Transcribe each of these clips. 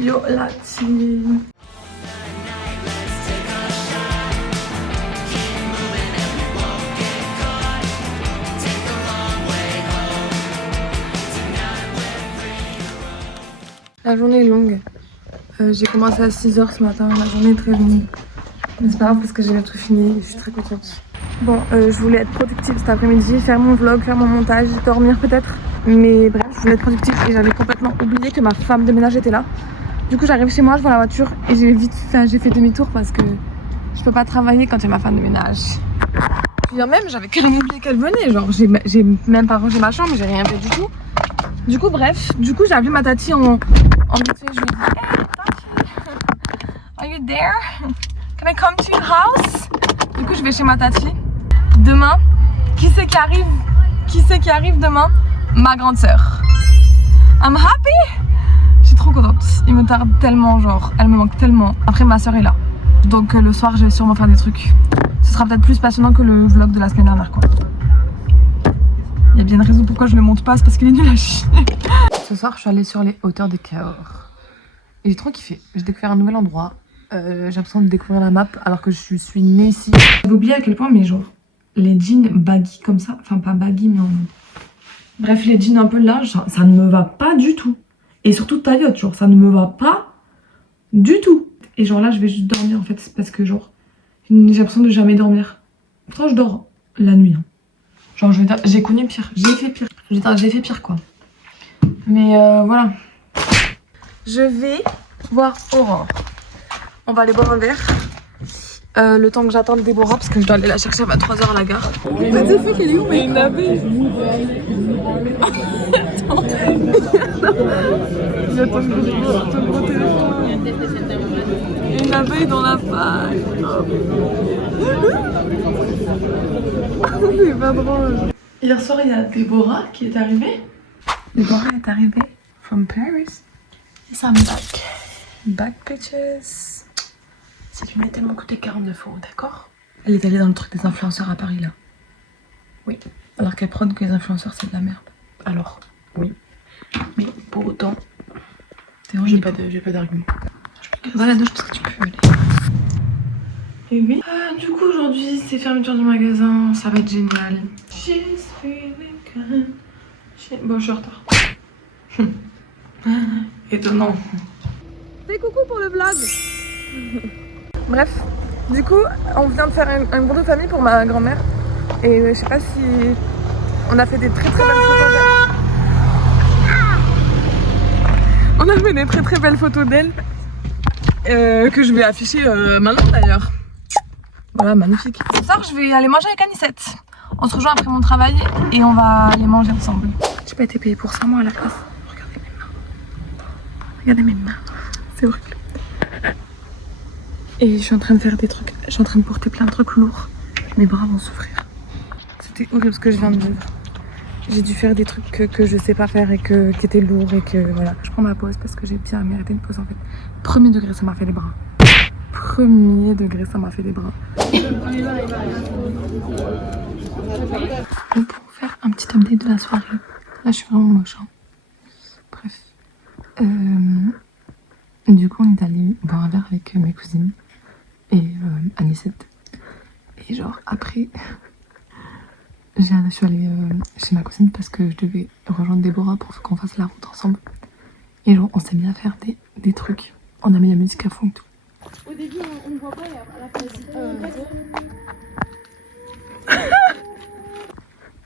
Yo la team. La journée est longue. J'ai commencé à 6h ce matin, la journée est très longue. Mais c'est pas grave parce que j'ai bien tout fini, je suis très contente. Bon, je voulais être productive cet après-midi, faire mon vlog, faire mon montage, dormir peut-être. Mais bref, je voulais être productive et j'avais complètement oublié que ma femme de ménage était là. Du coup, j'arrive chez moi, je vois la voiture et j'ai fait demi-tour parce que je peux pas travailler quand il y a ma femme de ménage. Puis même, j'avais carrément oublié qu'elle venait. Genre, j'ai même pas rangé ma chambre, j'ai rien fait du tout. Du coup, bref, j'ai appelé ma tati en vite fait. Je lui ai dit, hey, tati, are you there? Can I come to your house? Du coup, je vais chez ma tati. Demain, qui c'est qui arrive demain? Ma grande sœur. I'm happy! Je suis trop contente. Il me tarde tellement, genre, elle me manque tellement. Après, ma sœur est là. Donc, le soir, je vais sûrement faire des trucs. Ce sera peut-être plus passionnant que le vlog de la semaine dernière, quoi. Il y a bien une raison pourquoi je le monte pas, c'est parce qu'il est nul à chier. Ce soir, je suis allée sur les hauteurs de Cahors. Et j'ai trop kiffé. J'ai découvert un nouvel endroit. J'ai l'impression de découvrir la map alors que je suis née ici. J'avais oublié à quel point, mais genre, les jeans baggy comme ça, enfin pas baggy, mais en... Bref, les jeans un peu larges, ça ne me va pas du tout. Et surtout taillotte, genre, ça ne me va pas du tout. Et genre là, je vais juste dormir en fait, c'est parce que genre, j'ai l'impression de jamais dormir. Pourtant, je dors la nuit. Hein. Genre, je vais dire, j'ai connu pire, j'ai fait pire. J'ai fait pire quoi. Mais voilà. Je vais voir Aurore. On va aller boire un verre. Le temps que j'attende Déborah, parce que je dois aller la chercher à 23h à la gare. What the fuck, elle est où? Mais une abeille. Attends. J'attends ton gros téléphone. Une abeille dans la paille. C'est pas drôle. Hier soir, il y a Déborah qui est arrivée. Déborah est arrivée from Paris. Yes, I'm back. Back bitches. Cette lunette, elle m'a coûté 49 €, d'accord? Elle est allée dans le truc des influenceurs à Paris, là. Oui. Alors qu'elle prône que les influenceurs, c'est de la merde. Alors, oui. Mais pour autant... J'ai pas d'argument. Va à la douche parce que tu peux aller. Et oui. Du coup, aujourd'hui, c'est fermeture du magasin. Ça va être génial. Bon, je suis en retard. Étonnant. Fais coucou pour le vlog. Bref, du coup, on vient de faire un groupe de famille pour ma grand-mère. Et je sais pas si... On a fait des très belles photos d'elle. On a fait des très belles photos d'elle. Que je vais afficher maintenant d'ailleurs. Voilà, magnifique. Ce soir, je vais aller manger avec Anicette. On se rejoint après mon travail et on va aller manger ensemble. J'ai pas été payée pour ça, moi, à la place. Regardez mes mains. Regardez mes mains. C'est horrible. Et je suis en train de faire des trucs. Je suis en train de porter plein de trucs lourds. Mes bras vont souffrir. C'était horrible ce que je viens de vivre. J'ai dû faire des trucs que je sais pas faire et qui étaient lourds et que voilà. Je prends ma pause parce que j'ai bien mérité une pause en fait. Premier degré, ça m'a fait les bras. Premier degré, ça m'a fait les bras. Donc pour faire un petit update de la soirée. Là, je suis vraiment moche. Hein. Bref. Du coup, on est allé boire un verre avec mes cousines et Anicette. Et genre, après, je suis allée chez ma cousine parce que je devais rejoindre Déborah pour qu'on fasse la route ensemble. Et genre, on s'est mis à faire des trucs. On a mis la musique à fond et tout. Au début, on ne voit pas, et à la fin,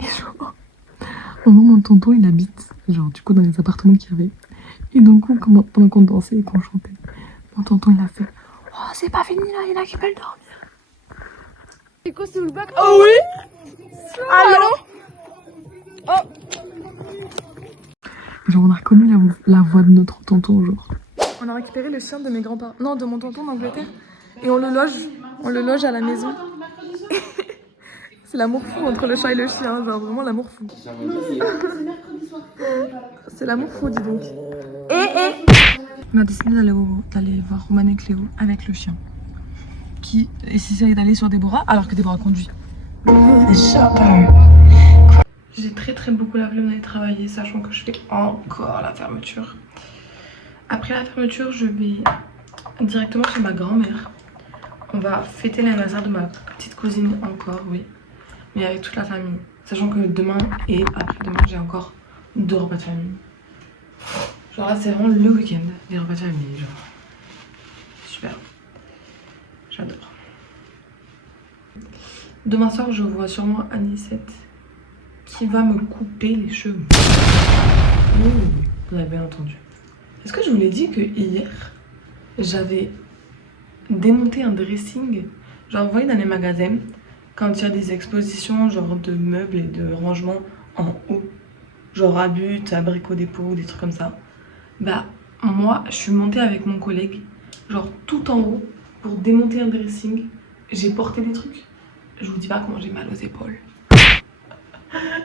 et genre, mon tonton, il habite, genre, du coup, dans les appartements qu'il y avait. Et donc, pendant qu'on dansait et qu'on chantait, mon tonton, il a fait « Oh, c'est pas fini là, il y en a qui veulent dormir. » C'est quoi, c'est le bac? Oh oui. Allô. Oh. Genre, on a reconnu la voix de notre tonton, genre. On a récupéré le chien de mes grands-parents, non, de mon tonton d'Angleterre, et on le loge à la maison. C'est l'amour fou entre le chat et le chien, genre vraiment l'amour fou. C'est l'amour fou, dis donc. On a décidé d'aller voir Roman et Cléo avec le chien, qui essaye d'aller sur Déborah alors que Déborah conduit. J'ai très beaucoup la flemme d'aller travailler, sachant que je fais encore la fermeture. Après la fermeture, je vais directement chez ma grand-mère. On va fêter l'anniversaire de ma petite cousine encore, oui. Mais avec toute la famille. Sachant que demain et après-demain, j'ai encore 2 repas de famille. Genre là, c'est vraiment le week-end des repas de famille. Genre. Super. J'adore. Demain soir, je vois sûrement Anicette qui va me couper les cheveux. Ouh, vous avez bien entendu. Est-ce que je vous l'ai dit que hier, j'avais démonté un dressing? Genre, vous voyez dans les magasins, quand il y a des expositions genre de meubles et de rangements en haut, genre à But, à Brico Dépôt, des trucs comme ça. Bah, moi, je suis montée avec mon collègue, genre tout en haut, pour démonter un dressing. J'ai porté des trucs. Je vous dis pas comment j'ai mal aux épaules.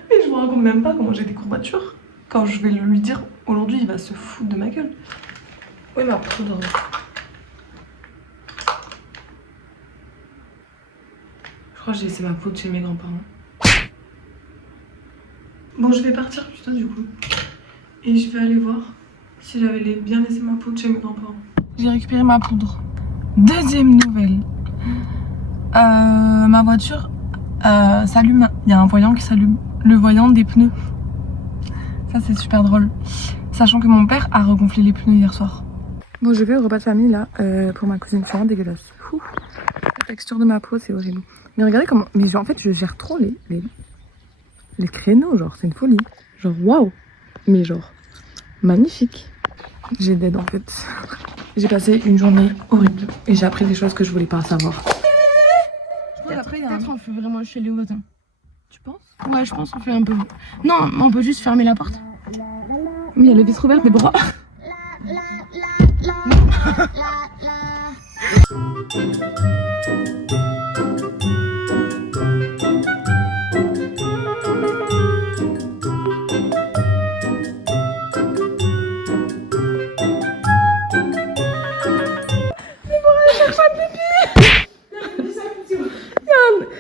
Mais je vous raconte même pas comment j'ai des courbatures. Quand je vais lui dire aujourd'hui, il va se foutre de ma gueule. Oui, ma poudre. Je crois que j'ai laissé ma poudre chez mes grands-parents. Bon, je vais partir plutôt du coup. Et je vais aller voir si j'avais bien laissé ma poudre chez mes grands-parents. J'ai récupéré ma poudre. Deuxième nouvelle. Ma voiture s'allume. Il y a un voyant qui s'allume. Le voyant des pneus. Ça, c'est super drôle. Sachant que mon père a regonflé les pneus hier soir. Bon, je vais au repas de famille là pour ma cousine. C'est vraiment dégueulasse. Ouh. La texture de ma peau, c'est horrible. Mais regardez comment. Mais en fait, je gère trop les créneaux. Genre, c'est une folie. Genre, waouh. Mais genre, magnifique. J'ai dead en fait. J'ai passé une journée horrible et j'ai appris des choses que je voulais pas savoir. Peut-être on fait vraiment chez les voisins. Tu penses? Ouais, je pense qu'on fait un peu. Non, on peut juste fermer la porte. Mais il y a les vis ouvertes des bras.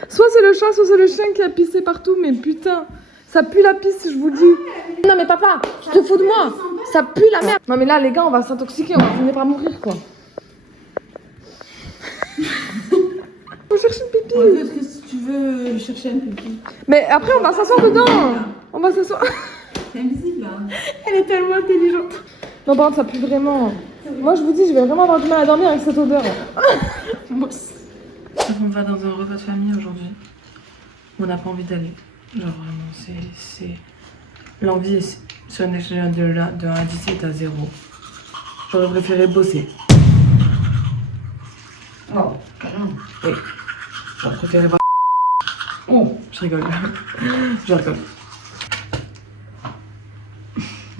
Soit c'est le chat, soit c'est le chien qui a pissé partout, mais putain, ça pue la pisse, je vous dis. Non mais papa, tu te fous de moi? Ça pue la merde. Non mais là les gars, on va s'intoxiquer, on va finir par mourir quoi. On cherche une pipi. Est-ce que si tu veux chercher un pipi? Mais après on va s'asseoir dedans. On va s'asseoir. C'est invisible là. Elle est tellement intelligente. Non par contre ça pue vraiment. Moi je vous dis, je vais vraiment avoir du mal à dormir avec cette odeur. Moi aussi. On va dans un repas de famille aujourd'hui. On n'a pas envie d'aller. Genre vraiment, c'est... L'envie est sur une échelle de 1 à 10 est à 0. J'aurais préféré bosser. Oh, carrément. Oui. J'aurais préféré voir. Oh, je rigole. Je rigole.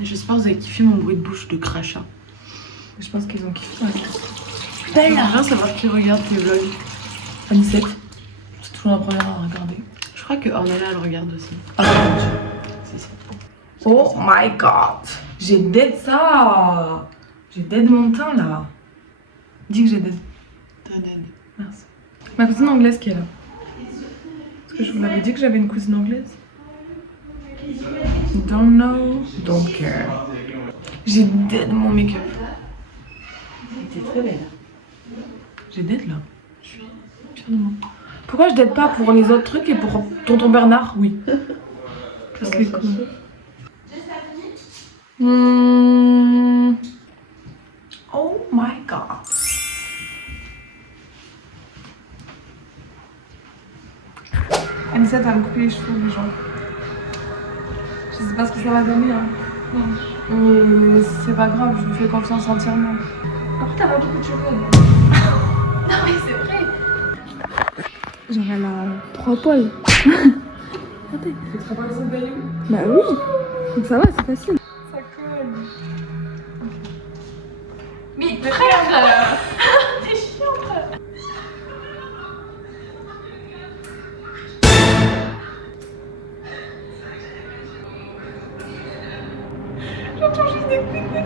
J'espère que vous avez kiffé mon bruit de bouche de crachat. Je pense qu'ils ont kiffé. Belle. J'aimerais savoir qui regarde tes vlogs. Anicette. C'est toujours la première à regarder. Je crois que Ornella elle regarde aussi. Ah, C'est ça. oh my god. J'ai dead ça. J'ai dead mon teint là. Dis que j'ai dead. T'as dead. Merci. Ma cousine anglaise qui est là. Est-ce que je vous l'avais dit que j'avais une cousine anglaise? Don't know, don't care. J'ai dead mon make-up. T'es très belle. J'ai dead là. Je suis fière de moi. Pourquoi je dead pas pour les autres trucs et pour tonton Bernard? Oui. Parce que cool. Oh my god. Anicette va me couper les cheveux, les gens. Je sais pas ce que ça va donner, hein. Mais c'est pas grave, je lui fais confiance entièrement. Par contre, t'as pas beaucoup de cheveux. Non mais c'est vrai. Genre, elle a 3 poils. Attends, tu te rappelles son caillou? Bah oui. Donc ça va, c'est facile. Ça colle. Mais frère, t'es chiante. J'entends juste des coups de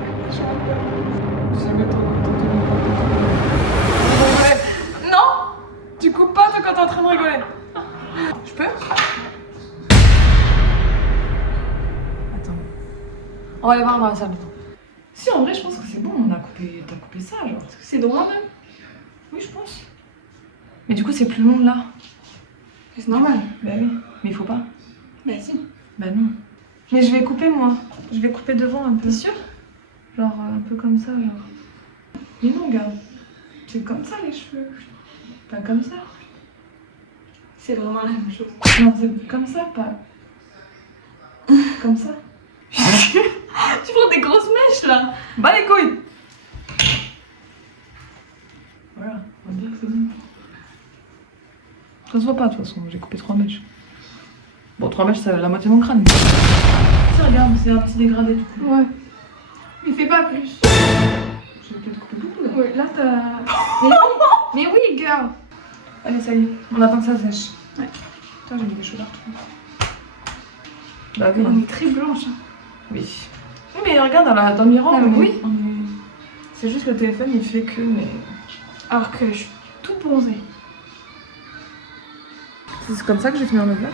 jamais non! Tu coupes pas toi quand t'es en train de rigoler. Je peux? Attends. On va aller voir dans la salle. Si, en vrai, je pense que c'est bon. t'as coupé ça genre. Parce que c'est droit même. Oui, je pense. Mais du coup, c'est plus long là. C'est normal. Bah oui, mais il faut pas. Bah si. Bah non. Mais je vais couper moi. Je vais couper devant un peu. T'es sûr? Genre un peu comme ça, genre. Mais non, regarde. C'est comme ça les cheveux. Pas comme ça. C'est vraiment la même chose. Non, c'est comme ça, pas. Comme ça. Tu prends des grosses mèches là. Bah les couilles! Voilà, on va dire que c'est bon. Ça se voit pas de toute façon, j'ai coupé 3 mèches. Bon, 3 mèches, c'est la moitié de mon crâne. Si, regarde, c'est un petit dégradé du coup. Ouais. Mais fais pas plus. J'ai peut-être coupé beaucoup là. Ouais, là t'as. Mais oui, girl. Allez, ça y est, on attend que ça sèche. Ouais. Putain, j'ai mis des cheveux partout. Bah oui. On est très blanche. Hein. Oui. Oui, mais regarde, dans le miroir, Ah, on est- oui. on est- C'est juste le téléphone, il fait que, mais. Alors que je suis tout bronzée. C'est comme ça que j'ai fini le vlog.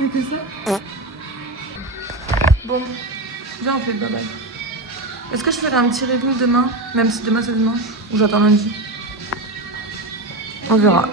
Et que ça. Bon, viens on fait bye bye. Est-ce que je ferai un petit reveal demain, même si demain c'est dimanche, ou j'attends lundi? On verra.